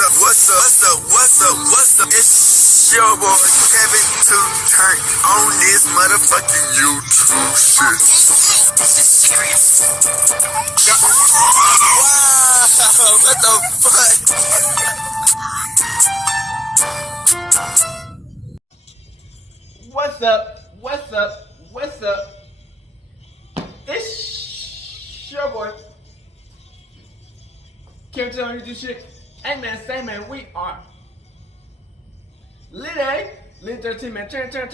What's up? It's your boy Kevin to turn on this motherfucking YouTube shit. This is serious. Wow, what the fuck? What's up? It's your boy Kevin to turn on YouTube shit. Hey man, say man, we are Lit 13 man, turn. Today,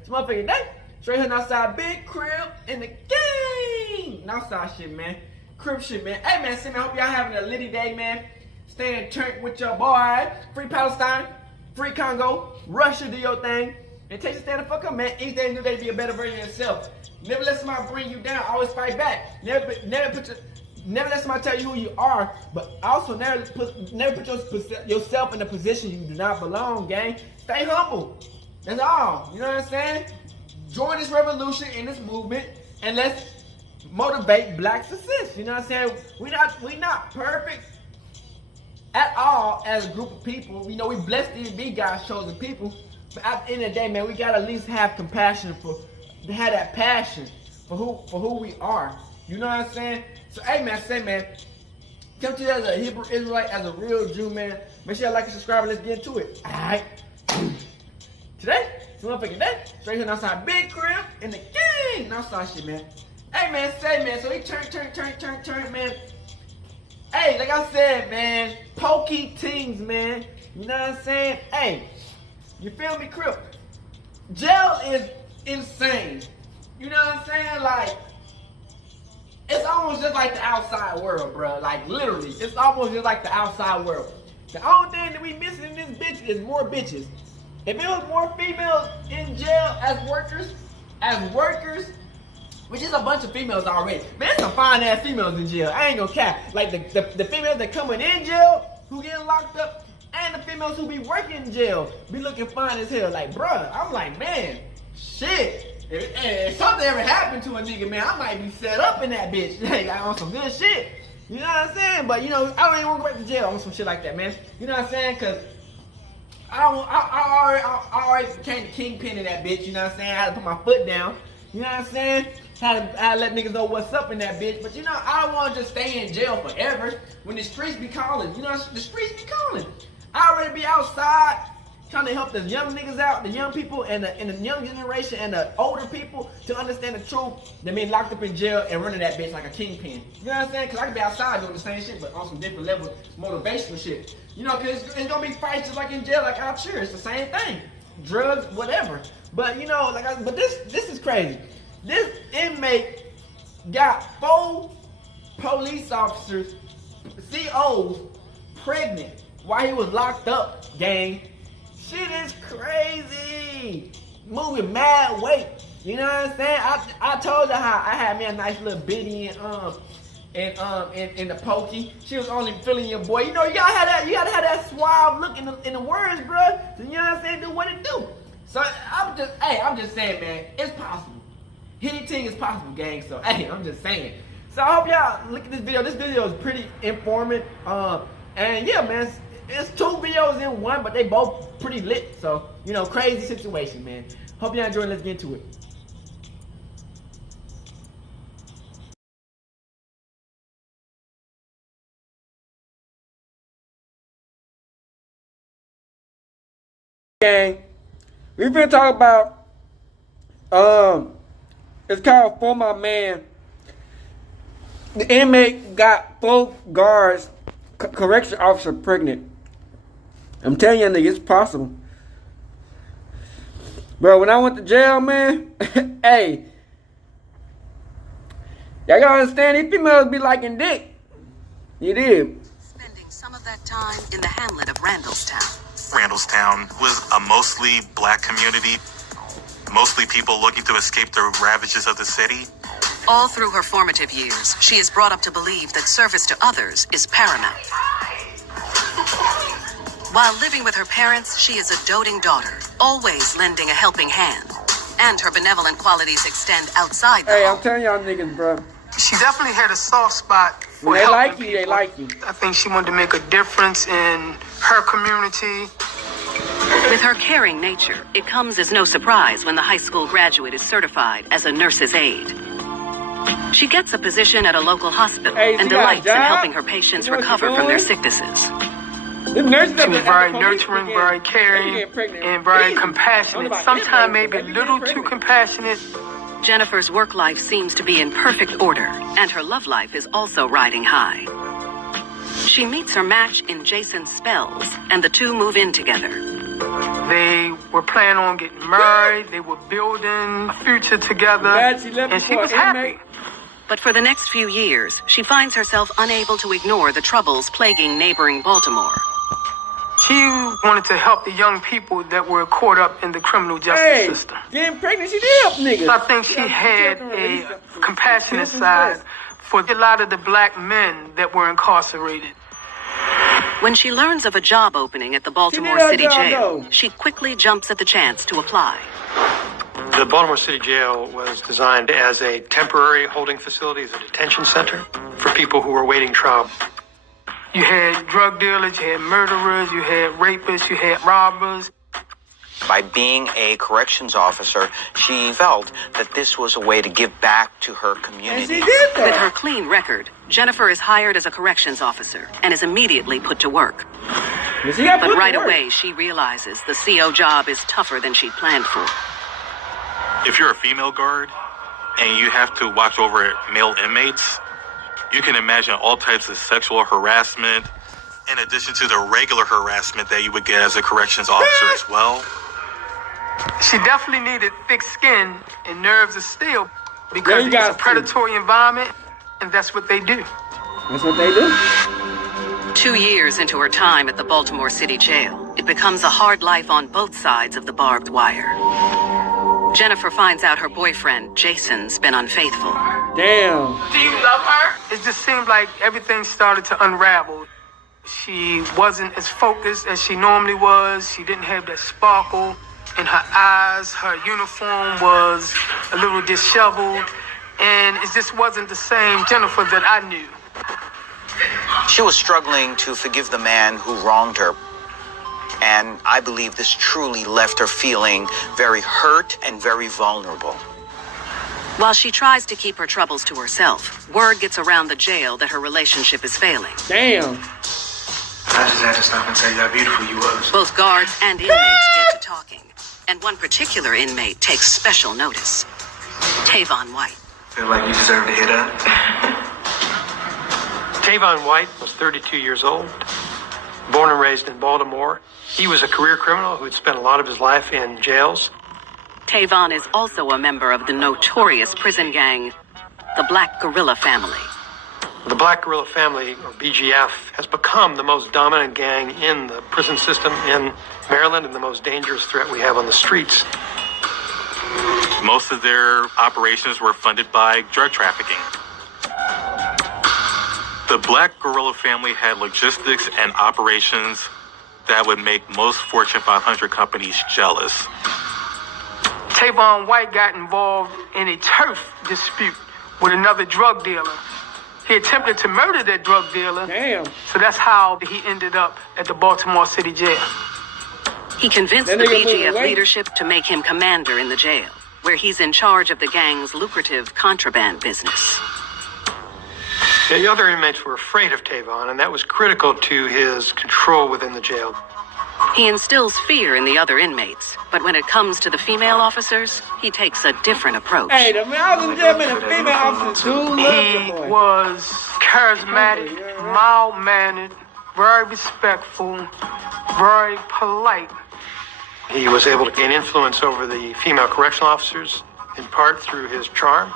it's motherfucking day. Straight here outside, big crib in the game. Outside shit, man. Crib shit, man. Hey man, see man, hope y'all having a litty day, man. Staying turned with your boy. Free Palestine, free Congo, Russia, do your thing. And take a stand the fuck up, man. Each day, new day, be a better version of yourself. Never let somebody bring you down. Always fight back. Never let somebody tell you who you are, but also never put yourself in a position you do not belong, gang. Stay humble. That's all. You know what I'm saying? Join this revolution and this movement, and let's motivate black success. You know what I'm saying? We not perfect at all as a group of people. You know, we blessed to be God's chosen people. But at the end of the day, man, we gotta at least have compassion to have that passion for who we are. You know what I'm saying? So, hey, man, come to you as a Hebrew Israelite, as a real Jew, man. Make sure you like and subscribe, and let's get into it. All right. Today, it's a motherfucking day. Straight here outside, big crib in the game. Outside shit, man. Hey, man, so he turn, man. Hey, like I said, man, pokey things, man. You know what I'm saying? Hey, you feel me, crib? Jail is insane. You know what I'm saying? Like, it's almost just like the outside world, bro. Like, literally, it's almost just like the outside world. The only thing that we missing in this bitch is more bitches. If it was more females in jail as workers, which is a bunch of females already. Man, there's some fine ass females in jail. I ain't gonna cap. Like the females that coming in jail, who getting locked up, and the females who be working in jail, be looking fine as hell. Like, bruh, I'm like, man, shit. If something ever happened to a nigga, man, I might be set up in that bitch. Like, on some good shit. You know what I'm saying? But, you know, I don't even want to go back to jail on some shit like that, man. You know what I'm saying? Because I already became the kingpin in that bitch. You know what I'm saying? I had to put my foot down. You know what I'm saying? Had to let niggas know what's up in that bitch. But, you know, I don't want to just stay in jail forever when the streets be calling. You know, the streets be calling. I already be outside trying to help the young niggas out, the young people and the young generation and the older people to understand the truth than being locked up in jail and running that bitch like a kingpin. You know what I'm saying? Because I can be outside doing the same shit, but on some different level, motivational shit. You know, because it's going to be fights just like in jail, like out here. It's the same thing. Drugs, whatever. But, you know, but this is crazy. This inmate got 4 police officers, COs, pregnant while he was locked up, gang. Shit is crazy. Moving mad weight. You know what I'm saying? I told you how I had me a nice little bitty in the pokey. She was only feeling your boy. You know, you gotta have that suave look in the words, bro. So, you know what I'm saying? Do what it do. So I'm just saying, man, it's possible. Anything is possible, gang. So hey, I'm just saying. So I hope y'all look at this video. This video is pretty informative. And yeah, man. It's 2 videos in one, but they both pretty lit. So, you know, crazy situation, man. Hope y'all enjoy. Let's get into it. Gang, we finna talk about, it's called For My Man. The inmate got 4 guards, correction officer pregnant. I'm telling you, nigga, it's possible. Bro, when I went to jail, man, hey, y'all gotta understand, these females be liking dick. You did. Spending some of that time in the hamlet of Randallstown. Randallstown was a mostly black community, mostly people looking to escape the ravages of the city. All through her formative years, she is brought up to believe that service to others is paramount. While living with her parents, she is a doting daughter, always lending a helping hand. And her benevolent qualities extend outside the home. I'm telling y'all niggas, bro. She definitely had a soft spot for They helping like you, people. they like you. I think she wanted to make a difference in her community. With her caring nature, it comes as no surprise when the high school graduate is certified as a nurse's aide. She gets a position at a local hospital and delights in helping her patients recover from their sicknesses. She was very nurturing, very caring, and very compassionate. Sometimes maybe a little too compassionate. Jennifer's work life seems to be in perfect order, and her love life is also riding high. She meets her match in Jason Spells, and the two move in together. They were planning on getting married. They were building a future together, and she was happy. But for the next few years, she finds herself unable to ignore the troubles plaguing neighboring Baltimore. She wanted to help the young people that were caught up in the criminal justice system. Getting pregnant, she did help niggas. I think she had a compassionate side for a lot of the black men that were incarcerated. When she learns of a job opening at the Baltimore City Jail, she quickly jumps at the chance to apply. The Baltimore City Jail was designed as a temporary holding facility, as a detention center for people who were awaiting trial. You had drug dealers, you had murderers, you had rapists, you had robbers. By being a corrections officer, she felt that this was a way to give back to her community. With her clean record, Jennifer is hired as a corrections officer and is immediately put to work. But right away, she realizes the CO job is tougher than she'd planned for. If you're a female guard and you have to watch over male inmates, you can imagine all types of sexual harassment in addition to the regular harassment that you would get as a corrections officer as well. She definitely needed thick skin and nerves of steel because it's a predatory environment, and that's what they do. That's what they do? 2 years into her time at the Baltimore City Jail, it becomes a hard life on both sides of the barbed wire. Jennifer finds out her boyfriend, Jason's been unfaithful. Damn. Do you love her? It just seemed like everything started to unravel. She wasn't as focused as she normally was. She didn't have that sparkle in her eyes. Her uniform was a little disheveled. And it just wasn't the same Jennifer that I knew. She was struggling to forgive the man who wronged her. And I believe this truly left her feeling very hurt and very vulnerable. While she tries to keep her troubles to herself, word gets around the jail that her relationship is failing. Damn. I just had to stop and tell you how beautiful you was. Both guards and inmates get to talking, and one particular inmate takes special notice. Tavon White. Feel like you deserve to hit up. Tavon White was 32 years old, born and raised in Baltimore. He was a career criminal who had spent a lot of his life in jails. Tavon is also a member of the notorious prison gang, the Black Gorilla Family. The Black Gorilla Family, or BGF, has become the most dominant gang in the prison system in Maryland and the most dangerous threat we have on the streets. Most of their operations were funded by drug trafficking. The Black Gorilla Family had logistics and operations that would make most Fortune 500 companies jealous. Tavon White got involved in a turf dispute with another drug dealer. He attempted to murder that drug dealer. Damn. So that's how he ended up at the Baltimore City Jail. He convinced the BGF leadership to make him commander in the jail, where he's in charge of the gang's lucrative contraband business. The other inmates were afraid of Tavon, and that was critical to his control within the jail. He instills fear in the other inmates, but when it comes to the female officers, he takes a different approach. Hey, the male and gentlemen, the female officers do love the He boy. was charismatic, mild-mannered, very respectful, very polite. He was able to gain influence over the female correctional officers, in part through his charm.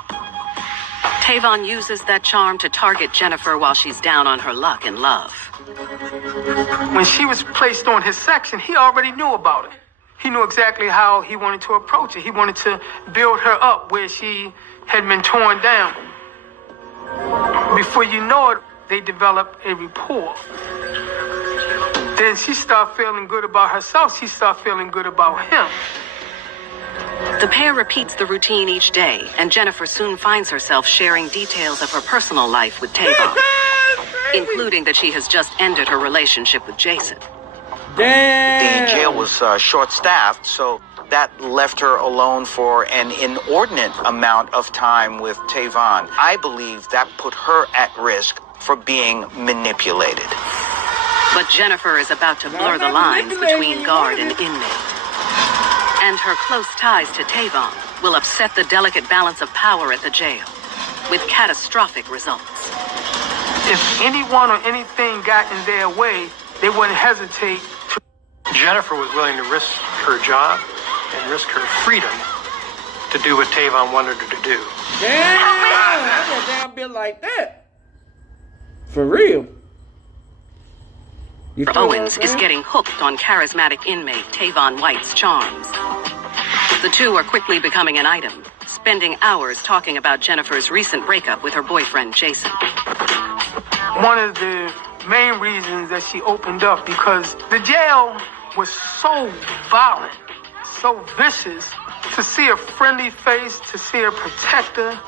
Tavon uses that charm to target Jennifer while she's down on her luck in love. When she was placed on his section, he already knew about it. He knew exactly how he wanted to approach it. He wanted to build her up where she had been torn down. Before you know it, they developed a rapport. Then she started feeling good about herself. She started feeling good about him. The pair repeats the routine each day, and Jennifer soon finds herself sharing details of her personal life with Tavon, including that she has just ended her relationship with Jason. Damn. The jail was short-staffed, so that left her alone for an inordinate amount of time with Tavon. I believe that put her at risk for being manipulated. But Jennifer is about to blur the lines between guard and inmate. And her close ties to Tavon will upset the delicate balance of power at the jail, with catastrophic results. If anyone or anything got in their way, they wouldn't hesitate to. Jennifer was willing to risk her job and risk her freedom to do what Tavon wanted her to do. Damn, that's a damn bit like that. For real. You feel what I'm Owens is saying? getting hooked on charismatic inmate Tavon White's charms. The two are quickly becoming an item, spending hours talking about Jennifer's recent breakup with her boyfriend Jason. One of the main reasons that she opened up because the jail was so violent, so vicious. To see a friendly face, to see a protector,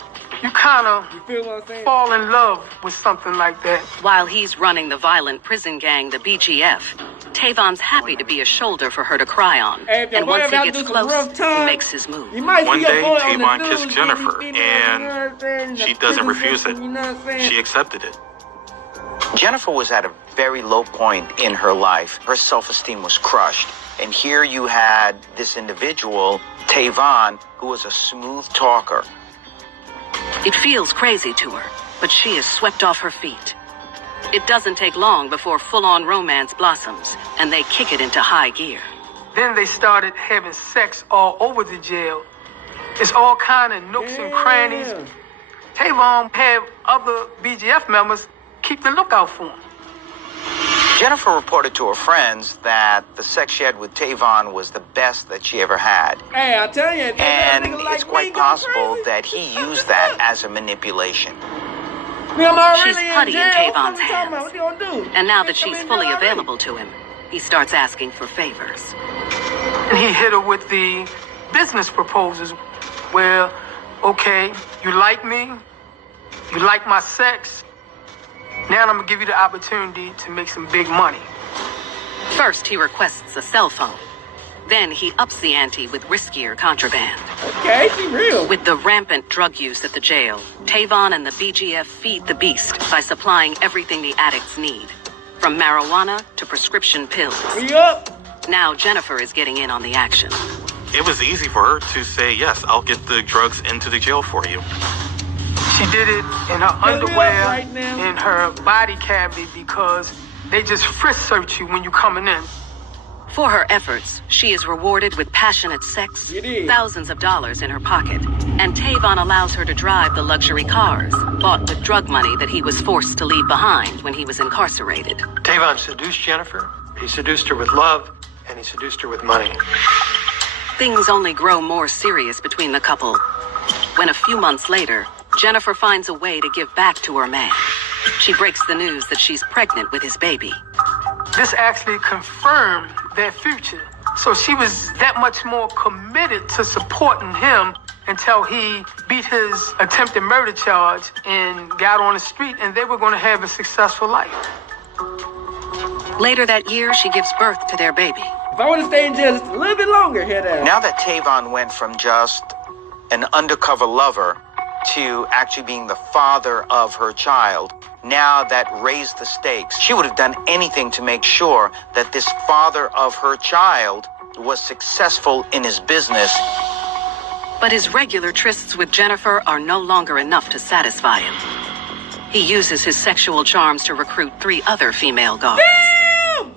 you kind of feel what I'm saying? fall in love with something like that. While he's running the violent prison gang, the BGF, Tavon's happy to be a shoulder for her to cry on. Hey, if your And boy once he ever gets do some close, rough time, he makes his move. You might One see your day, boy on the Tavon news kissed getting Jennifer, females, you know what I'm saying? and The she doesn't prison refuse system, it. you know what I'm saying? She accepted it. Jennifer was at a very low point in her life. Her self-esteem was crushed. And here you had this individual, Tavon, who was a smooth talker. It feels crazy to her, but she is swept off her feet. It doesn't take long before full-on romance blossoms, and they kick it into high gear. Then they started having sex all over the jail. It's all kind of nooks and crannies. Tavon had other BGF members keep the lookout for him. Jennifer reported to her friends that the sex she had with Tavon was the best that she ever had. Hey, I tell you, if that And nigga like it's me quite go possible crazy, that he used that as a manipulation. I'm already She's in putty in jail. Tavon's What you talking about? hands. What you gonna do? And now that I'm she's in fully jail already. available to him, he starts asking for favors. And he hit her with the business proposals where, okay, you like me, you like my sex, now I'm gonna give you the opportunity to make some big money. First, he requests a cell phone. Then he ups the ante with riskier contraband. Okay, she real. With the rampant drug use at the jail, Tavon and the BGF feed the beast by supplying everything the addicts need, from marijuana to prescription pills. We up. Now Jennifer is getting in on the action. It was easy for her to say, yes, I'll get the drugs into the jail for you. She did it in her we up underwear, right now? in her body cavity, because they just frisk search you when you're coming in. For her efforts, she is rewarded with passionate sex, It is. thousands of dollars in her pocket, and Tavon allows her to drive the luxury cars bought with drug money that he was forced to leave behind when he was incarcerated. Tavon seduced Jennifer. He seduced her with love, and he seduced her with money. Things only grow more serious between the couple when a few months later, Jennifer finds a way to give back to her man. She breaks the news that she's pregnant with his baby. This actually confirmed their future. So she was that much more committed to supporting him until he beat his attempted murder charge and got on the street, and they were going to have a successful life. Later that year, she gives birth to their baby. If I want to stay in jail just a little bit longer, here that. Now that Tavon went from just an undercover lover to actually being the father of her child, now that raised the stakes. She would have done anything to make sure that this father of her child was successful in his business. But his regular trysts with Jennifer are no longer enough to satisfy him. He uses his sexual charms to recruit 3 other female guards. Damn!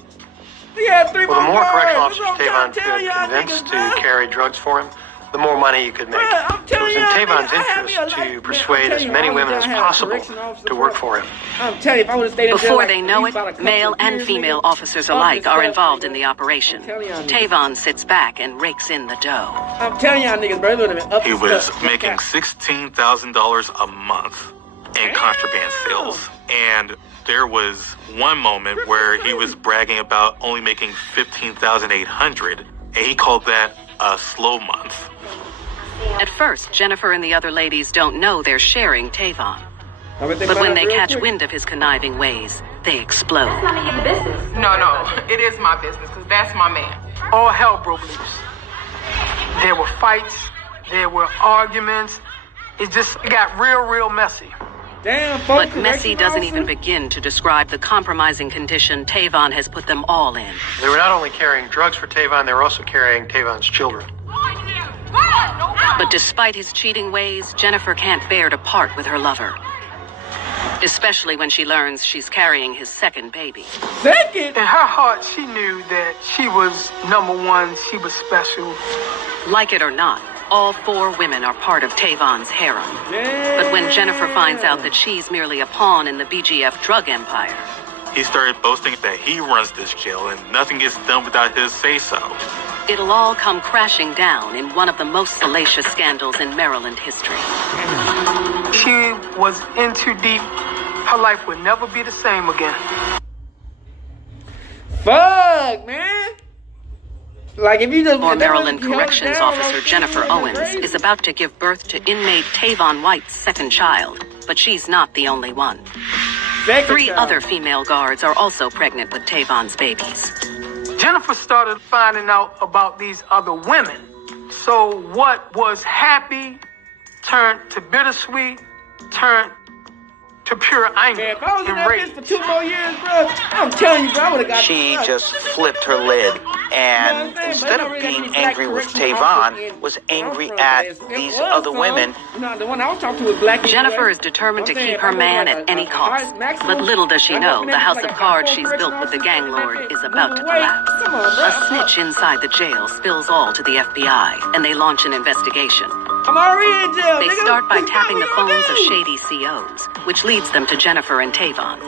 He had 3 Well, the more guards. correctional That's what officers I'm trying Tavon to tell could y'all convince niggas, to bruh. carry drugs for him, the more money he could make. Bruh, I'm It telling was in y'all, Tavon's nigga, I have me a interest life- to man, persuade I'm as telling many you, women I as had a possible correctional officer, to work bruh. for him. I'm telling you, if I would have stayed in jail Before like they at know least it, about a couple male of and years, female nigga, officers all alike this are stuff, involved nigga. in the operation. I'm telling y'all niggas. Tavon sits back and rakes in the dough. I'm telling y'all niggas, bro, it would have been up He and was stuff. making $16,000 a month in contraband sales. And there was one moment where he was bragging about only making $15,800, and he called that a slow month. At first, Jennifer and the other ladies don't know they're sharing Tavon. But when they catch wind of his conniving ways, they explode. That's none of your business. No, it is my business, because that's my man. All hell broke loose. There were fights, there were arguments. It got real messy. Damn, but messy doesn't even begin to describe the compromising condition Tavon has put them all in. They were not only carrying drugs for Tavon, they were also carrying Tavon's children. But despite his cheating ways, Jennifer can't bear to part with her lover. Especially when she learns she's carrying his second baby. In her heart, she knew that she was number one, she was special. Like it or not, all 4 women are part of Tavon's harem. But when Jennifer finds out that she's merely a pawn in the BGF drug empire, He started boasting that he runs this jail and nothing gets done without his say-so. it'll all come crashing down in one of the most salacious scandals in Maryland history. She was in too deep. Her life would never be the same again. Fuck, man. Like if you just Or Maryland Corrections Officer Jennifer Owens is about to give birth to inmate Tavon White's second child, but she's not the only one. 3 other female guards are also pregnant with Tavon's babies. Jennifer started finding out about these other women. So what was happy turned to bittersweet, turned to pure anger Man, if I was in and that rage. bitch for 2 more years, bro, I'm telling you, bro, I would have got. She just flipped her lid and instead of being angry with Tavon, was angry at these other women. The one I was talking to was black. Jennifer is determined to keep her man at any cost. But little does she know, the house of cards she's built with the gang lord is about to collapse. A snitch inside the jail spills all to the FBI, and they launch an investigation. I'm already in jail. They start by tapping the phones of shady COs, which leads them to Jennifer and Tavon.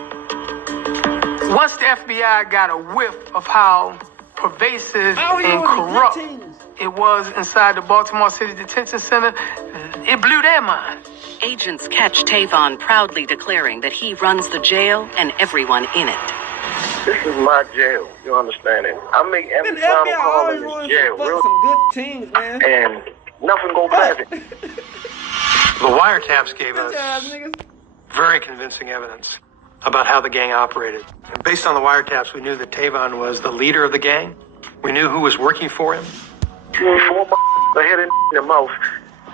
Once the FBI got a whiff of how pervasive and corrupt it was inside the Baltimore City Detention Center, it blew their mind. Agents catch Tavon proudly declaring that he runs the jail and everyone in it. This is my jail. You understand it? I make every final call in this jail. Real some good teams, man. and nothing go past it. The wiretaps gave us very convincing evidence about how the gang operated. And based on the wiretaps, we knew that Tavon was the leader of the gang. We knew who was working for him. Before my head in their mouth,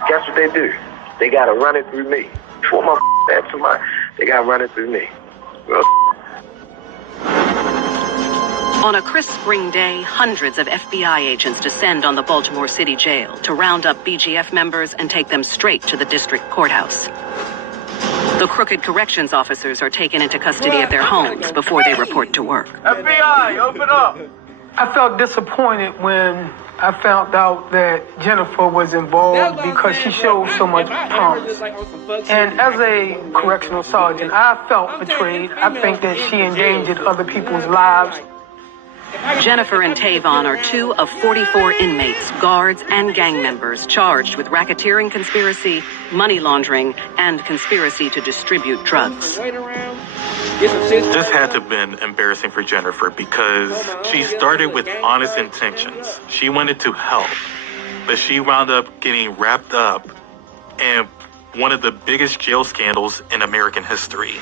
guess what they do? They gotta run it through me. Before my head to my, they gotta run it through me. Well, On a crisp spring day, hundreds of FBI agents descend on the Baltimore City Jail to round up BGF members and take them straight to the district courthouse. The crooked corrections officers are taken into custody at their homes before they report to work. FBI, open up! I felt disappointed when I found out that Jennifer was involved because she showed so much promise. And as a correctional sergeant, I felt betrayed. I think that she endangered other people's lives. Jennifer and Tavon are 2 of 44 inmates, guards, and gang members charged with racketeering conspiracy, money laundering, and conspiracy to distribute drugs. This had to have been embarrassing for Jennifer because she started with honest intentions. She wanted to help, but she wound up getting wrapped up in one of the biggest jail scandals in American history.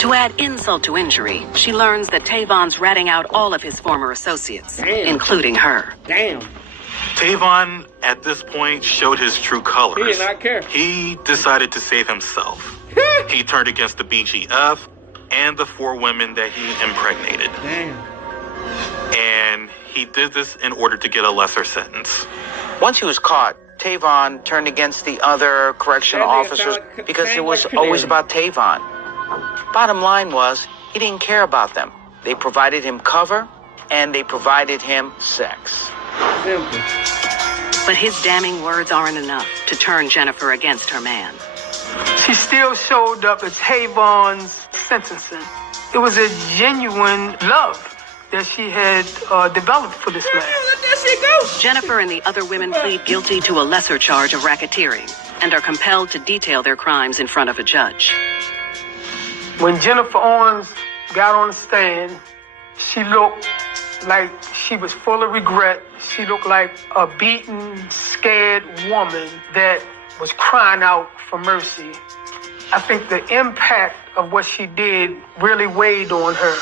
To add insult to injury, she learns that Tavon's ratting out all of his former associates, including her. Damn. Tavon, at this point, showed his true colors. He did not care. He decided to save himself. He turned against the BGF and the 4 women that he impregnated. Damn. And he did this in order to get a lesser sentence. Once he was caught, Tavon turned against the other correctional officers because it was always about Tavon. Bottom line was, he didn't care about them. They provided him cover, and they provided him sex. Simple. But his damning words aren't enough to turn Jennifer against her man. She still showed up at Tavon's sentencing. It was a genuine love that she had developed for this man. Let that shit go. Jennifer and the other women plead guilty to a lesser charge of racketeering and are compelled to detail their crimes in front of a judge. When Jennifer Owens got on the stand, she looked like she was full of regret. She looked like a beaten, scared woman that was crying out for mercy. I think the impact of what she did really weighed on her.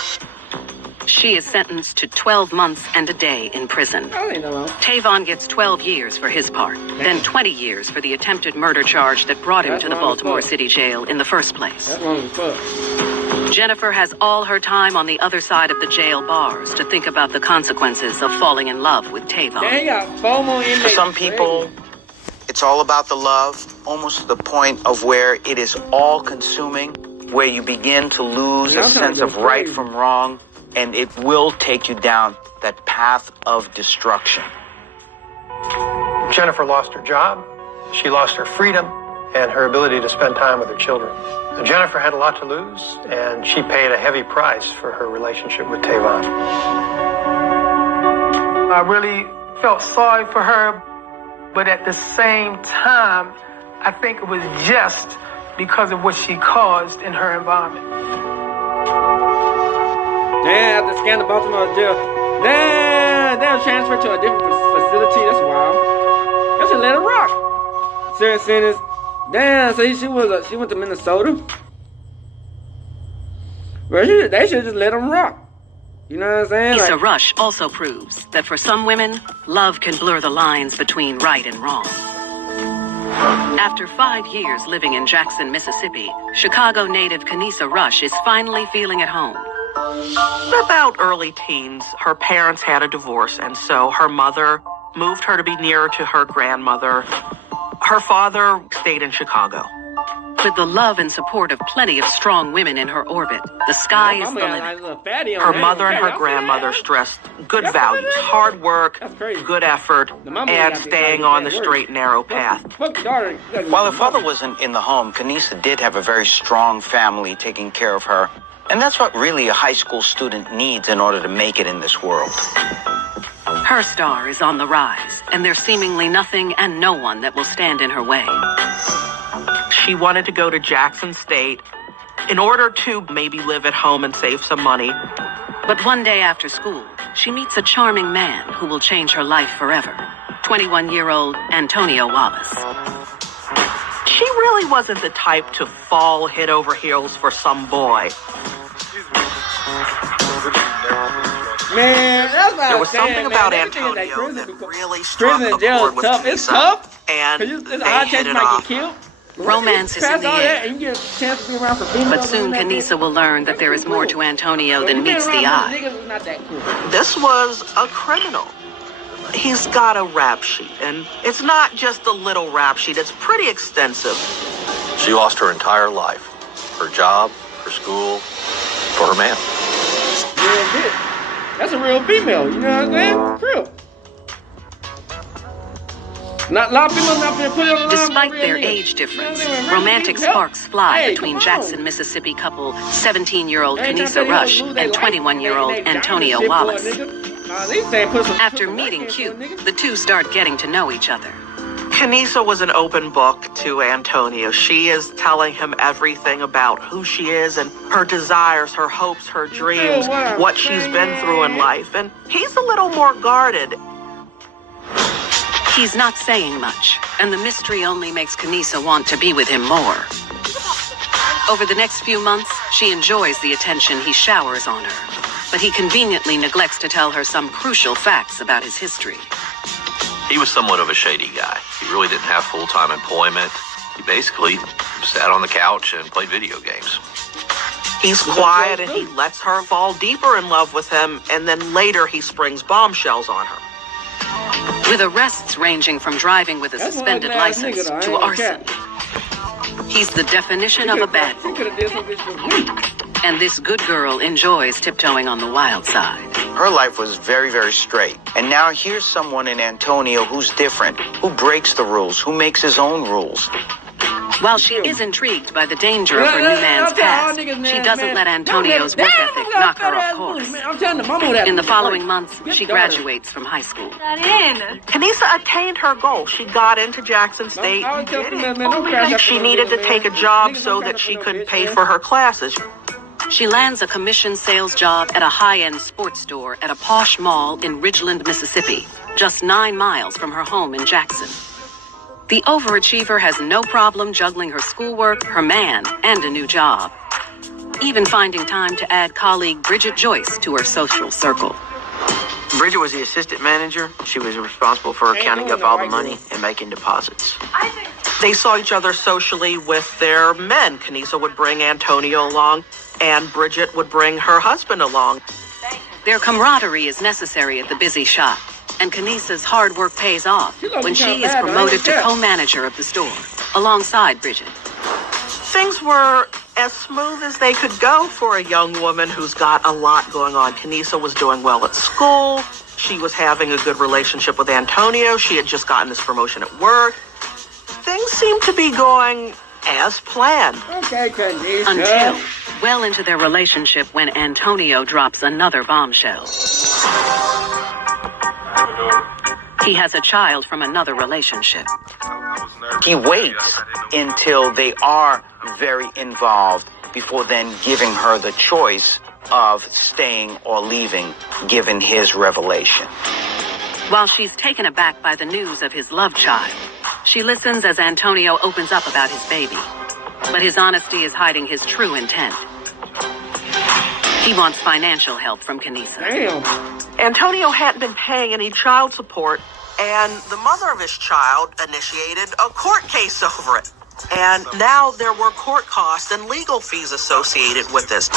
She is sentenced to 12 months and a day in prison. Tavon gets 12 years for his part, then 20 years for the attempted murder charge that brought him to the Baltimore City Jail in the first place. Jennifer has all her time on the other side of the jail bars to think about the consequences of falling in love with Tavon. For some people, it's all about the love, almost to the point of where it is all-consuming, where you begin to lose a sense of right from wrong, and it will take you down that path of destruction. Jennifer lost her job, she lost her freedom, and her ability to spend time with her children. And Jennifer had a lot to lose, and she paid a heavy price for her relationship with Tavon. I really felt sorry for her, but at the same time, I think it was just because of what she caused in her environment. Damn, after scan the Baltimore jail. Damn, they'll transfer to a different facility. That's wild. They should let her rock. Sarah Sanders. Damn, so she went to Minnesota. Well, they should just let him rock. You know what I'm saying? Issa Rush also proves that for some women, love can blur the lines between right and wrong. After 5 years living in Jackson, Mississippi, Chicago native Kenisa Rush is finally feeling at home. About early teens, her parents had a divorce, and so her mother moved her to be nearer to her grandmother. Her father stayed in Chicago. With the love and support of plenty of strong women in her orbit, the sky is the limit. Her mother and her grandmother stressed good values, hard work, good effort, and staying on the straight and narrow path. While her father wasn't in the home, Kenisa did have a very strong family taking care of her. And that's what really a high school student needs in order to make it in this world. Her star is on the rise, and there's seemingly nothing and no one that will stand in her way. She wanted to go to Jackson State in order to maybe live at home and save some money. But one day after school, she meets a charming man who will change her life forever. 21-year-old Antonio Wallace. She really wasn't the type to fall head over heels for some boy. Man, that's there was something about Antonio that really struck a chord with Kenisa, it's tough. And they hit it off. Romance is in the air. But soon Kenisa will learn that there is more to Antonio than meets the eye. This was a criminal. He's got a rap sheet, and it's not just a little rap sheet, it's pretty extensive. She lost her entire life. Her job, her school, for her man. Yeah, that's a real female, you know what I'm saying? Real. Not a lot of people not put it on. Despite their age difference, romantic sparks fly between Jackson, Mississippi couple 17-year-old Kenisa Rush and 21-year-old Antonio Wallace. After meeting cute, the two start getting to know each other. Kenisa was an open book to Antonio. She is telling him everything about who she is and her desires, her hopes, her dreams, what she's been through in life. And he's a little more guarded. He's not saying much, and the mystery only makes Kenisa want to be with him more. Over the next few months, she enjoys the attention he showers on her, but he conveniently neglects to tell her some crucial facts about his history. He was somewhat of a shady guy. He really didn't have full-time employment. He basically sat on the couch and played video games. He's quiet and he lets her fall deeper in love with him, and then later he springs bombshells on her. With arrests ranging from driving with a suspended license to arson. He's the definition of a bad boy. And this good girl enjoys tiptoeing on the wild side. Her life was very, very straight. And now here's someone in Antonio who's different, who breaks the rules, who makes his own rules. While she is intrigued by the danger of her new man's past, she doesn't let Antonio's work ethic knock her off course. In the following months, she graduates from high school. Kenisa attained her goal. She got into Jackson State. She needed to take a job so that she could pay for her classes. She lands a commission sales job at a high-end sports store at a posh mall in Ridgeland, Mississippi, just 9 miles from her home in Jackson. The overachiever has no problem juggling her schoolwork, her man, and a new job. Even finding time to add colleague Bridget Joyce to her social circle. Bridget was the assistant manager. She was responsible for counting up all the money and making deposits. They saw each other socially with their men. Kanisa would bring Antonio along, and Bridget would bring her husband along. Their camaraderie is necessary at the busy shop, and Kanisa's hard work pays off when she is promoted to co-manager of the store, alongside Bridget. Things were as smooth as they could go for a young woman who's got a lot going on. Kanisa was doing well at school. She was having a good relationship with Antonio. She had just gotten this promotion at work. Things seemed to be going as planned. Okay, Kanisa. Until well into their relationship when Antonio drops another bombshell. He has a child from another relationship. He waits until they are very involved before then giving her the choice of staying or leaving, given his revelation. While she's taken aback by the news of his love child, she listens as Antonio opens up about his baby. But his honesty is hiding his true intent. He wants financial help from Kanisa. Damn. Antonio hadn't been paying any child support, and the mother of his child initiated a court case over it. And now there were court costs and legal fees associated with this.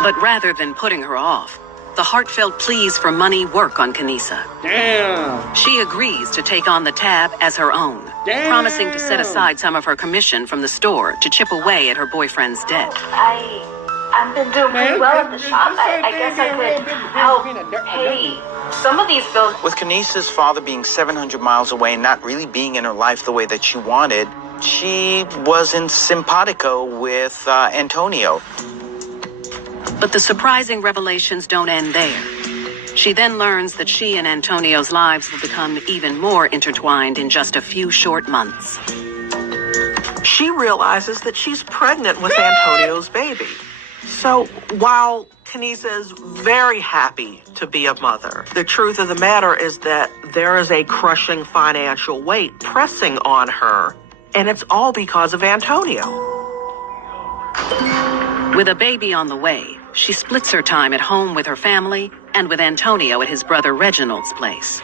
But rather than putting her off, the heartfelt pleas for money work on Kanisa. Damn. She agrees to take on the tab as her own, promising to set aside some of her commission from the store to chip away at her boyfriend's debt. I've been doing pretty well at the shop. I guess I could help pay some of these bills. With Kanisa's father being 700 miles away and not really being in her life the way that she wanted, she was in simpatico with Antonio. But the surprising revelations don't end there. She then learns that she and Antonio's lives will become even more intertwined in just a few short months. She realizes that she's pregnant with Antonio's baby. So while Kanisa is very happy to be a mother, the truth of the matter is that there is a crushing financial weight pressing on her, and it's all because of Antonio. With a baby on the way, she splits her time at home with her family and with Antonio at his brother Reginald's place.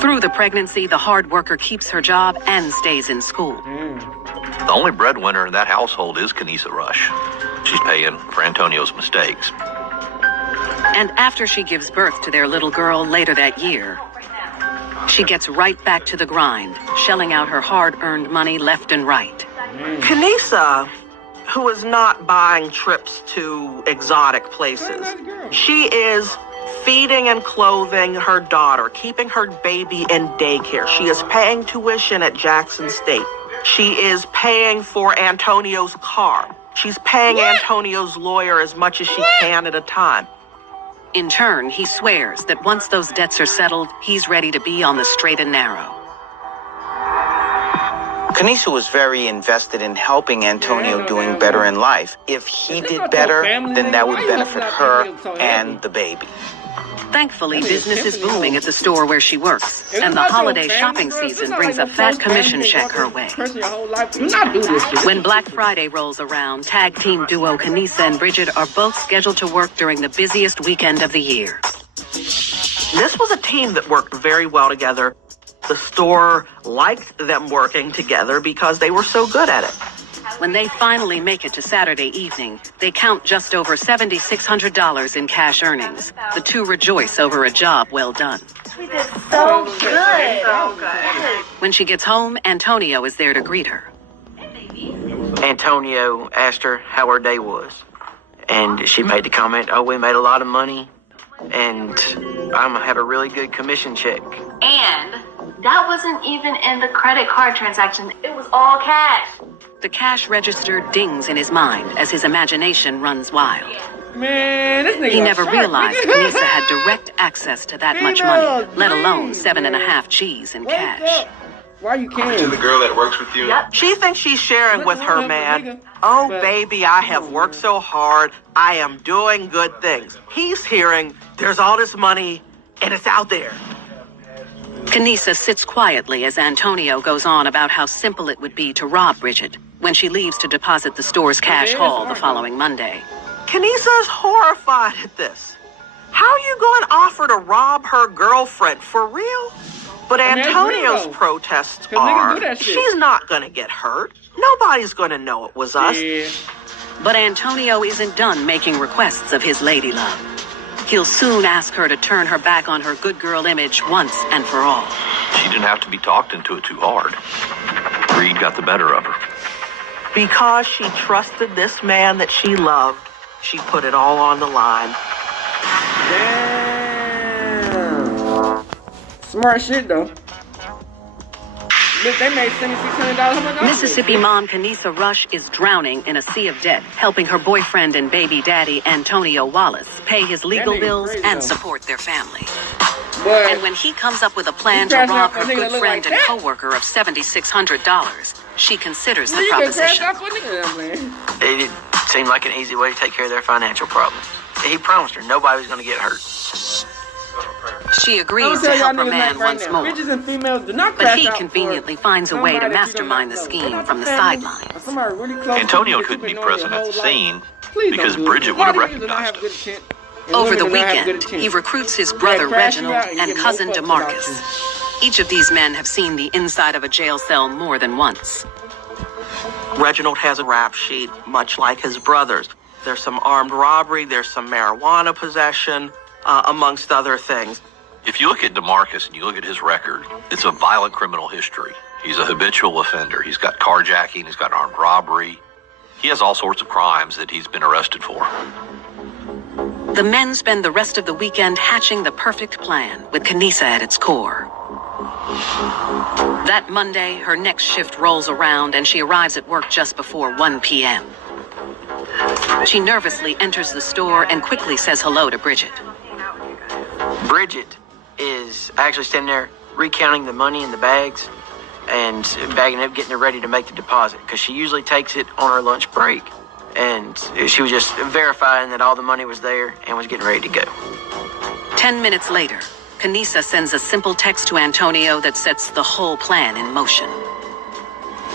Through the pregnancy, the hard worker keeps her job and stays in school. The only breadwinner in that household is Kanisa Rush. She's paying for Antonio's mistakes. And after she gives birth to their little girl later that year, she gets right back to the grind, shelling out her hard-earned money left and right. Kanisa, who is not buying trips to exotic places, she is feeding and clothing her daughter, keeping her baby in daycare. She is paying tuition at Jackson State. She is paying for Antonio's car. She's paying Antonio's lawyer as much as she can at a time. In turn, he swears that once those debts are settled, he's ready to be on the straight and narrow. Kanisa was very invested in helping Antonio doing better in life. If he did better, then that would benefit her and the baby. Thankfully, business is booming at the store where she works, and the holiday shopping season brings a fat commission check her way. When Black Friday rolls around, tag team duo Kanisa and Bridget are both scheduled to work during the busiest weekend of the year. This was a team that worked very well together. The store liked them working together because they were so good at it. When they finally make it to Saturday evening, they count just over $7,600 in cash earnings. The two rejoice over a job well done. We did so good. So good. When she gets home, Antonio is there to greet her. Antonio asked her how her day was, and she made the comment, "Oh, we made a lot of money, and I had a really good commission check." And that wasn't even in the credit card transaction. It was all cash. The cash register dings in his mind as his imagination runs wild. Man, this nigga He never sharp, realized nigga. Kanisa had direct access to that much money, let alone 7.5 G's in cash. Why you can't? The girl that works with you? Yep. She thinks she's sharing with her man. Oh, baby, I have worked so hard. I am doing good things. He's hearing there's all this money and it's out there. Kanisa sits quietly as Antonio goes on about how simple it would be to rob Bridget when she leaves to deposit the store's cash haul the following Monday. Kanisa's horrified at this. How are you going to offer to rob her girlfriend for real? But Antonio's protests are, she's not going to get hurt. Nobody's going to know it was us. Yeah. But Antonio isn't done making requests of his lady love. He'll soon ask her to turn her back on her good girl image once and for all. She didn't have to be talked into it too hard. Greed got the better of her. Because she trusted this man that she loved, she put it all on the line. Damn. Smart shit, though. Look, they made $7,600. Mississippi mom Kanisa Rush is drowning in a sea of debt, helping her boyfriend and baby daddy, Antonio Wallace, pay his legal bills and support their family. But and when he comes up with a plan to rob her good friend and co-worker of $7,600, she considers the proposition. It seemed like an easy way to take care of their financial problems. He promised her nobody was going to get hurt. She agrees to help her man once more, but he conveniently finds a way to mastermind the scheme from the sidelines. Antonio couldn't be present at the scene because Bridget would have recognized him. Over the weekend, he recruits his brother Reginald and cousin DeMarcus. Each of these men have seen the inside of a jail cell more than once. Reginald has a rap sheet, much like his brothers. There's some armed robbery, there's some marijuana possession, amongst other things. If you look at DeMarcus and you look at his record, it's a violent criminal history. He's a habitual offender. He's got carjacking, he's got armed robbery. He has all sorts of crimes that he's been arrested for. The men spend the rest of the weekend hatching the perfect plan, with Kanisa at its core. That Monday, her next shift rolls around and she arrives at work just before 1 p.m. She nervously enters the store and quickly says hello to Bridget. Bridget is actually standing there recounting the money in the bags and bagging up, getting it ready to make the deposit, because she usually takes it on her lunch break. And she was just verifying that all the money was there and was getting ready to go. 10 minutes later, Kanisa sends a simple text to Antonio that sets the whole plan in motion.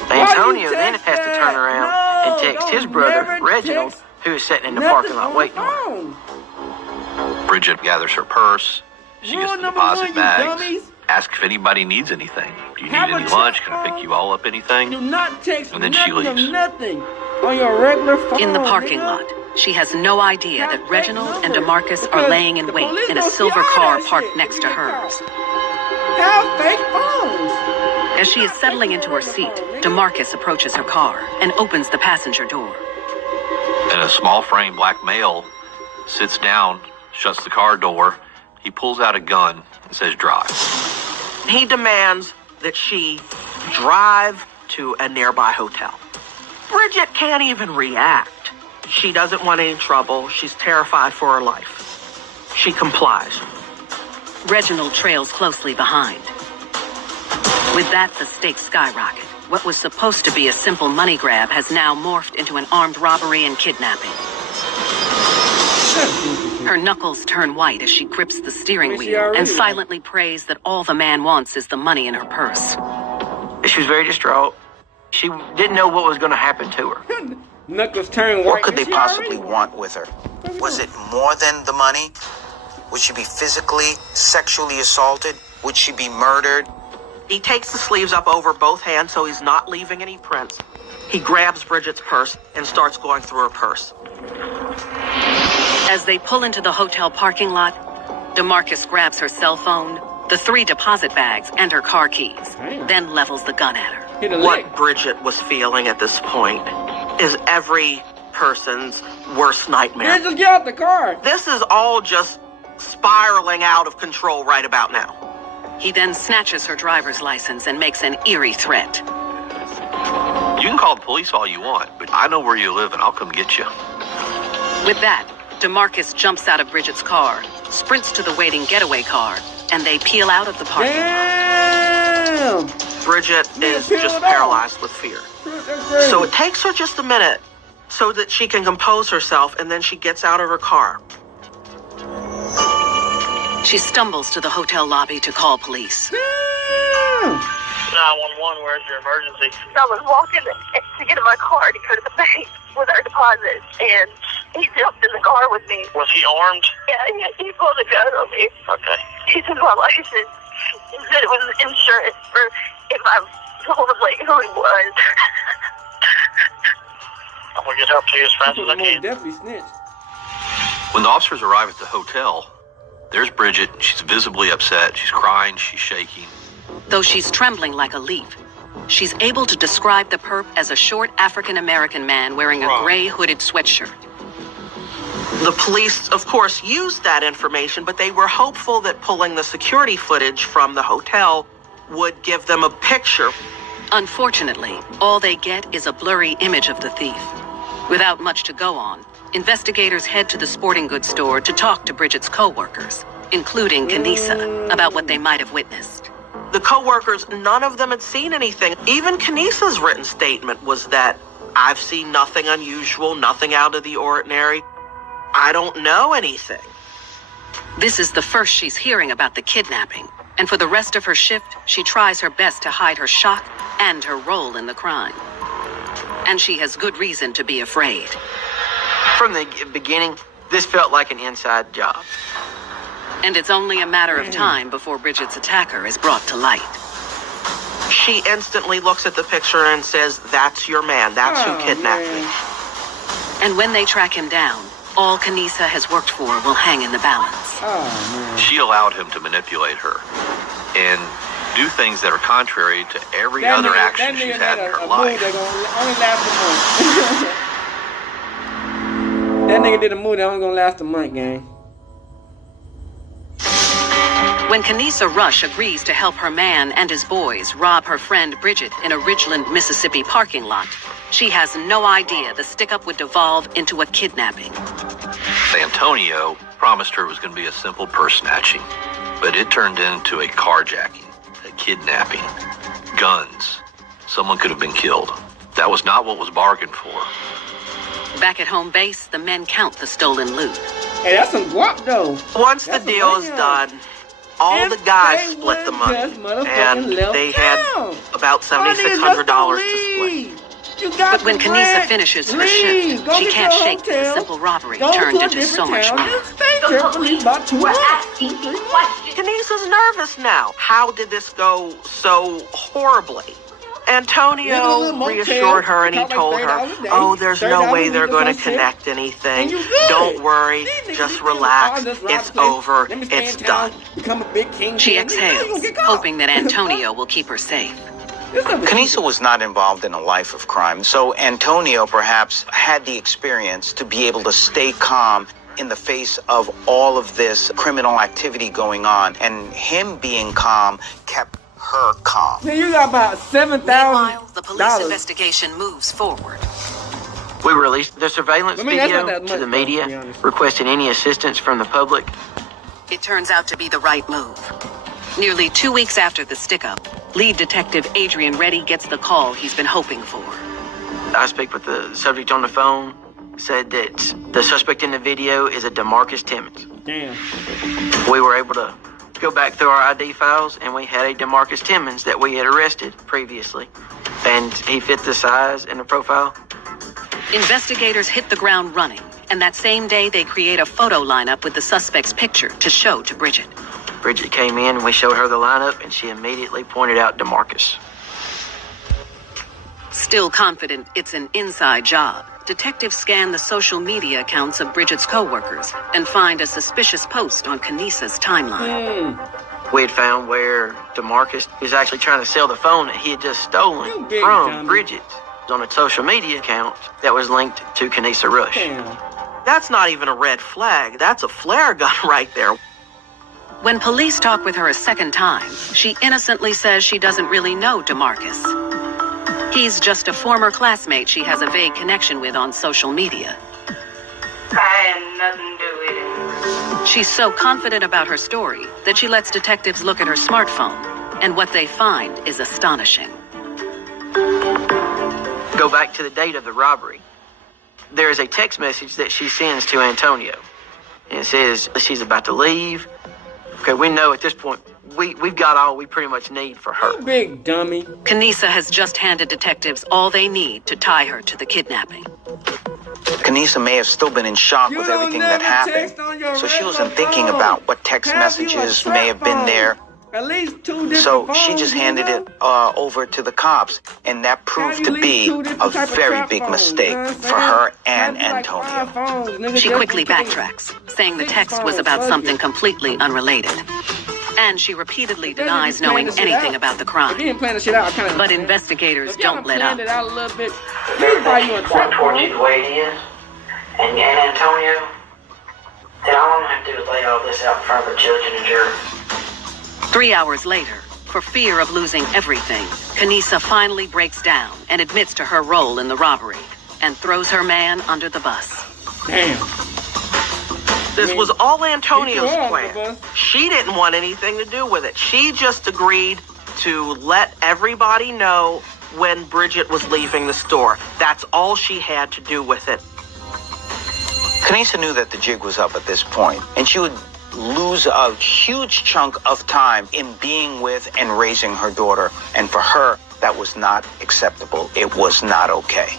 Antonio then has to turn around and text his brother, Reginald, who is sitting in the parking lot waiting on her. Bridget gathers her purse. She gets the deposit bags. Ask if anybody needs anything. Do you need any lunch? Can I pick you all up anything? Do not text and then she leaves. Nothing on your regular phone. In the parking lot, she has no idea that Reginald and DeMarcus are laying in wait in a silver car parked next to hers. Have fake phones. As she is settling into her seat, DeMarcus approaches her car and opens the passenger door. And a small frame black male sits down, shuts the car door. He pulls out a gun and says, drive. He demands that she drive to a nearby hotel. Bridget can't even react. She doesn't want any trouble. She's terrified for her life. She complies. Reginald trails closely behind. With that, the stakes skyrocket. What was supposed to be a simple money grab has now morphed into an armed robbery and kidnapping. Her knuckles turn white as she grips the steering wheel and silently prays that all the man wants is the money in her purse. She was very distraught. She didn't know what was going to happen to her. Knuckles turn white. What could they possibly want with her? Was it more than the money? Would she be physically, sexually assaulted? Would she be murdered? He takes the sleeves up over both hands so he's not leaving any prints. He grabs Bridget's purse and starts going through her purse. As they pull into the hotel parking lot, DeMarcus grabs her cell phone, the 3 deposit bags, and her car keys, then levels the gun at her. What Bridget was feeling at this point is every person's worst nightmare. Man, just get out the car. This is all just spiraling out of control right about now. He then snatches her driver's license and makes an eerie threat. You can call the police all you want, but I know where you live and I'll come get you. With that, DeMarcus jumps out of Bridget's car, sprints to the waiting getaway car, and they peel out of the parking lot. Damn! Bridget is just paralyzed with fear. So it takes her just a minute so that she can compose herself, and then she gets out of her car. She stumbles to the hotel lobby to call police. 911, where's your emergency? I was walking to get in my car to go to the bank with our deposit, and he jumped in the car with me. Was he armed? Yeah, he pulled a gun on me. Okay. He took my license. He said it was insurance for if I told him like who he was. I'm gonna get help to you as fast as I can. Definitely snitch. When the officers arrive at the hotel, there's Bridget. She's visibly upset. She's crying. She's shaking. Though she's trembling like a leaf, she's able to describe the perp as a short African-American man wearing a gray hooded sweatshirt. The police, of course, used that information, but they were hopeful that pulling the security footage from the hotel would give them a picture. Unfortunately, all they get is a blurry image of the thief. Without much to go on, investigators head to the sporting goods store to talk to Bridget's co-workers, including Kanisa, about what they might have witnessed. The co-workers, none of them had seen anything. Even Kanisa's written statement was that, I've seen nothing unusual, nothing out of the ordinary. I don't know anything. This is the first she's hearing about the kidnapping, and for the rest of her shift, she tries her best to hide her shock and her role in the crime. And she has good reason to be afraid. From the beginning, this felt like an inside job. And it's only a matter of time before Bridget's attacker is brought to light. She instantly looks at the picture and says, that's your man, that's who kidnapped me. And when they track him down, all Kanisa has worked for will hang in the balance. She allowed him to manipulate her and do things that are contrary to every other action she's had in her life. That nigga did a move that only gonna last a month, gang. When Kanisa Rush agrees to help her man and his boys rob her friend Bridget in a Ridgeland, Mississippi parking lot, she has no idea the stick-up would devolve into a kidnapping. Antonio promised her it was going to be a simple purse snatching, but it turned into a carjacking, a kidnapping, guns. Someone could have been killed. That was not what was bargained for. Back at home base, the men count the stolen loot. Hey, that's some guap, though. Once the deal is done, all the guys split the money, and they had about $7,600 to split. But when Kanisa finishes her shift, she can't shake the simple robbery turned into so much more. Kanisa's nervous now. How did this go so horribly? Antonio reassured her, and he told her, oh, there's no way they're going to connect anything. Don't worry, just relax. It's over. It's done. She exhales, hoping that Antonio will keep her safe. Kanisa was not involved in a life of crime, so Antonio perhaps had the experience to be able to stay calm in the face of all of this criminal activity going on, and him being calm kept her calm. Man, you got about $7,000. Meanwhile, the police investigation moves forward. We released the surveillance video to the media, requesting any assistance from the public. It turns out to be the right move. Nearly 2 weeks after the stick-up, lead detective Adrian Reddy gets the call he's been hoping for. I speak with the subject on the phone, said that the suspect in the video is a DeMarcus Timmons. Damn. We were able to go back through our ID files, and we had a DeMarcus Timmons that we had arrested previously, and he fit the size and the profile. Investigators hit the ground running, and that same day they create a photo lineup with the suspect's picture to show to Bridget. Bridget came in, we showed her the lineup, and she immediately pointed out DeMarcus. Still confident it's an inside job, detectives scan the social media accounts of Bridget's co-workers and find a suspicious post on Kanisa's timeline. We had found where DeMarcus was actually trying to sell the phone that he had just stolen from Bridget on a social media account that was linked to Kanisa Rush. Damn. That's not even a red flag. That's a flare gun right there. When police talk with her a second time, she innocently says she doesn't really know DeMarcus. He's just a former classmate she has a vague connection with on social media. I had nothing to do with it. She's so confident about her story that she lets detectives look at her smartphone, And what they find is astonishing. Go back to the date of the robbery. There is a text message that she sends to Antonio. And it says she's about to leave. Okay, we know at this point, we've got all we pretty much need for her. You big dummy. Kanisa has just handed detectives all they need to tie her to the kidnapping. Kanisa may have still been in shock with everything that happened, so she wasn't thinking about what text messages may have been there. At least 2 different So phones, she just handed it over to the cops, and that proved to be a very big mistake for her and Antonio. She quickly backtracks, saying the text was about something completely unrelated. And she repeatedly denies knowing anything about the crime. But investigators don't let up. Want towards you the way it is, and Antonio, then all I'm gonna have to do is lay all this out in front of the judge and the jury. 3 hours later, for fear of losing everything, Kanisa finally breaks down and admits to her role in the robbery and throws her man under the bus. Damn. This was all Antonio's plan. She didn't want anything to do with it. She just agreed to let everybody know when Bridget was leaving the store. That's all she had to do with it. Kanisa knew that the jig was up at this point, and she would lose a huge chunk of time in being with and raising her daughter. And for her, that was not acceptable. It was not okay.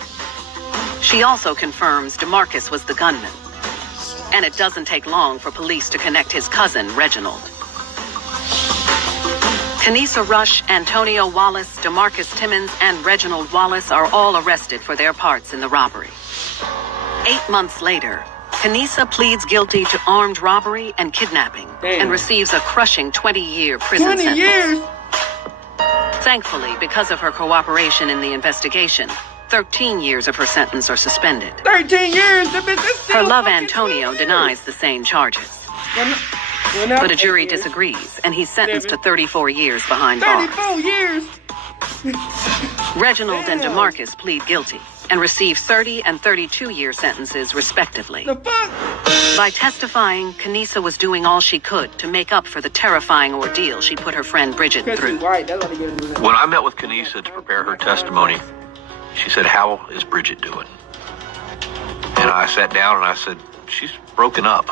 She also confirms DeMarcus was the gunman. And it doesn't take long for police to connect his cousin, Reginald. Kanisa Rush, Antonio Wallace, DeMarcus Timmons, and Reginald Wallace are all arrested for their parts in the robbery. 8 months later, Kanisa pleads guilty to armed robbery and kidnapping and receives a crushing 20-year prison 20 sentence. years? Thankfully, because of her cooperation in the investigation, 13 years of her sentence are suspended. 13 years? Her love, Antonio, denies the same charges. But a jury disagrees, and he's sentenced to 34 years behind bars. 34 years? Reginald and DeMarcus plead guilty and receive 30 and 32-year sentences, respectively. The fuck? By testifying, Kanisa was doing all she could to make up for the terrifying ordeal she put her friend Bridget through. When I met with Kanisa to prepare her testimony, she said, "How is Bridget doing?" And I sat down and I said, "She's broken up.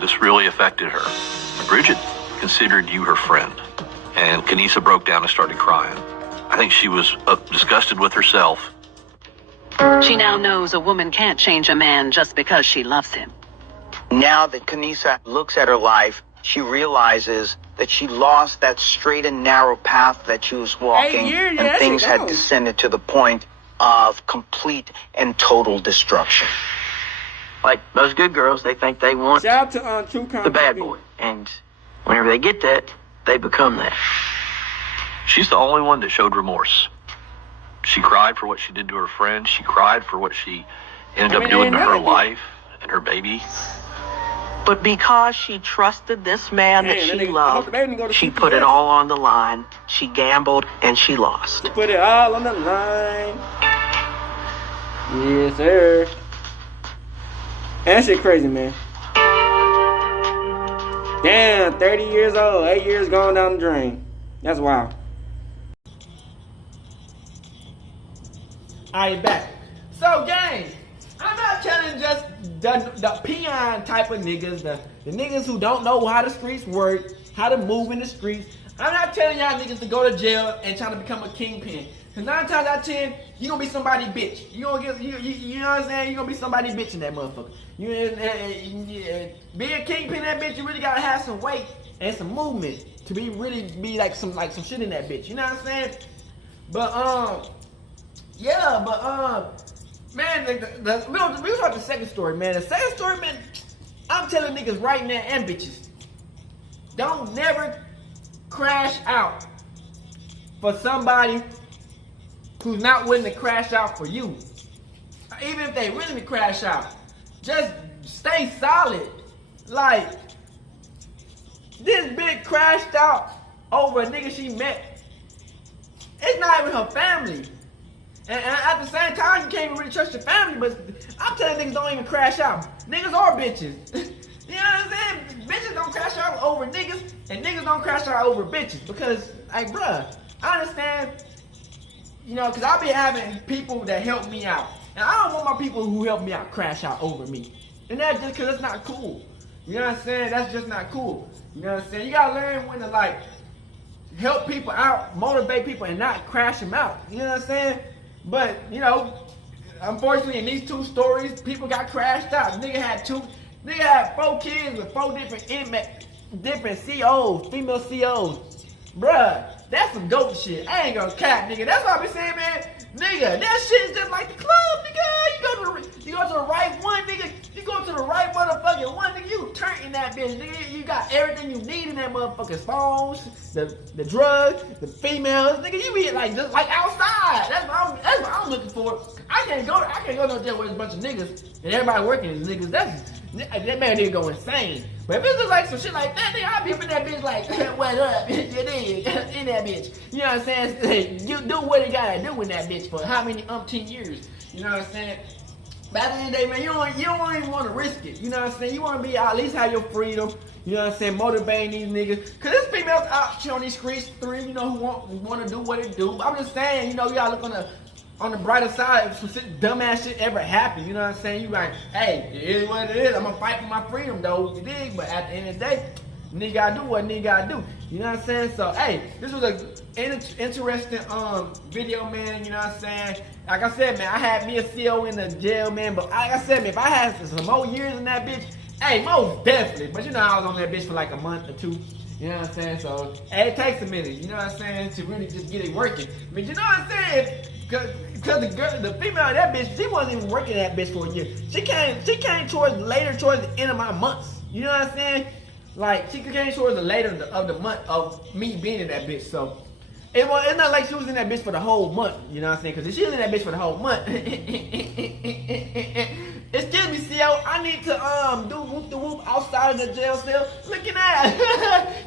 This really affected her. Bridget considered you her friend." And Kanisa broke down and started crying. I think she was disgusted with herself. She now knows a woman can't change a man just because she loves him. Now that Kanisa looks at her life, she realizes that she lost that straight and narrow path that she was walking, and things had descended to the point of complete and total destruction. Like most good girls, they think they want Shout out to the bad boy. And whenever they get that, they become that. She's the only one that showed remorse. She cried for what she did to her friend. She cried for what she ended up doing to her life and her baby. But because she trusted this man that she loved, she put it all on the line. She gambled and she lost. She put it all on the line. Yes, sir. That shit crazy, man. Damn, 30 years old, 8 years gone down the drain. That's wild. Alright, back. So, gang, I'm not telling just the peon type of niggas, the niggas who don't know how the streets work, how to move in the streets. I'm not telling y'all niggas to go to jail and try to become a kingpin. Cause 9 times out of 10, you gonna be somebody bitch. You gonna get, you know what I'm saying? You gonna be somebody bitch in that motherfucker. Being a kingpin in that bitch, you really gotta have some weight and some movement to really be like some shit in that bitch. You know what I'm saying? But yeah, but man, we was talking the second story, man. The second story, man, I'm telling niggas right now and bitches, don't never crash out for somebody who's not willing to crash out for you. Even if they willing to crash out, just stay solid. Like, this bitch crashed out over a nigga she met. It's not even her family. And at the same time, you can't even really trust your family, but I'm telling niggas don't even crash out. Niggas are bitches. You know what I'm saying? Bitches don't crash out over niggas, and niggas don't crash out over bitches, because like, bruh, I understand, you know, because I be having people that help me out. And I don't want my people who help me out crash out over me. And that's just because it's not cool. You know what I'm saying? That's just not cool. You know what I'm saying? You gotta learn when to, like, help people out, motivate people, and not crash them out. You know what I'm saying? But, you know, unfortunately, in these two stories, people got crashed out. Nigga had 4 kids with 4 different COs, female COs. Bruh, that's some goat shit. I ain't gonna cap, nigga. That's what I be saying, man. Nigga, that shit is just like the club, nigga. You go to the right one, nigga. You go to the right motherfucking one, nigga. You turn in that bitch, nigga. You got everything you need in that motherfucking phones, the drugs, the females, nigga. You be like just like outside. That's what I'm looking for. I can't go no jail with a bunch of niggas and everybody working as niggas. That man didn't go insane. But if it's just like some shit like that, nigga, I'll be up in that bitch like, what up? You dig? In that bitch. You know what I'm saying? You do what you gotta do in that bitch for how many umpteen years. You know what I'm saying? But at the end of the day, man, you don't even want to risk it. You know what I'm saying? You want to be at least have your freedom. You know what I'm saying? Motivating these niggas. Cause there's females out here on these streets, you know, who want to do what it do. But I'm just saying, you know, you gotta look on the brighter side. If some dumbass shit ever happen, you know what I'm saying? You like, hey, it is what it is. I'm gonna fight for my freedom, though. You dig? But at the end of the day, nigga gotta do what nigga gotta do. You know what I'm saying? So, hey, this was a interesting video, man. You know what I'm saying? Like I said, man, I had me a CO in the jail, man. But like I said, man, if I had some more years in that bitch, hey, most definitely. But you know, I was on that bitch for like a month or 2. You know what I'm saying? So, hey, it takes a minute, you know what I'm saying, to really just get it working. I mean, you know what I'm saying? Cause the female of that bitch, she wasn't even working that bitch for a year. She came towards the end of my months. You know what I'm saying? Like, she came towards the later of the month of me being in that bitch. So, it's not like she was in that bitch for the whole month. You know what I'm saying? Because if she was in that bitch for the whole month, excuse me, CO, I need to do whoop-de-whoop outside of the jail cell. Looking at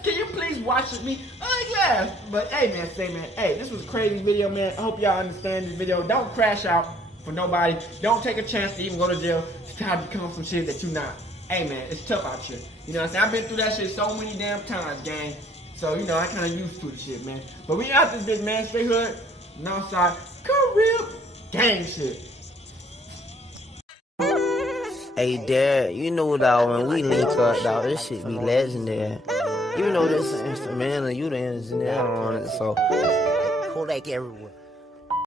can you please watch with me? Yeah. But hey, man, hey, this was a crazy video, man. I hope y'all understand this video. Don't crash out for nobody. Don't take a chance to even go to jail to try to become some shit that you not. Hey, man, it's tough out here. You know what I'm saying? I've been through that shit so many damn times, gang. So, you know, I kind of used to the shit, man. But we out this bitch, man. Straight hood, Northside, Carib, gang shit. Hey, Dad, you know, dog, when we link up, dog, this shit be legendary. You know this instrumental, you the engineer on it, so Kodak everywhere.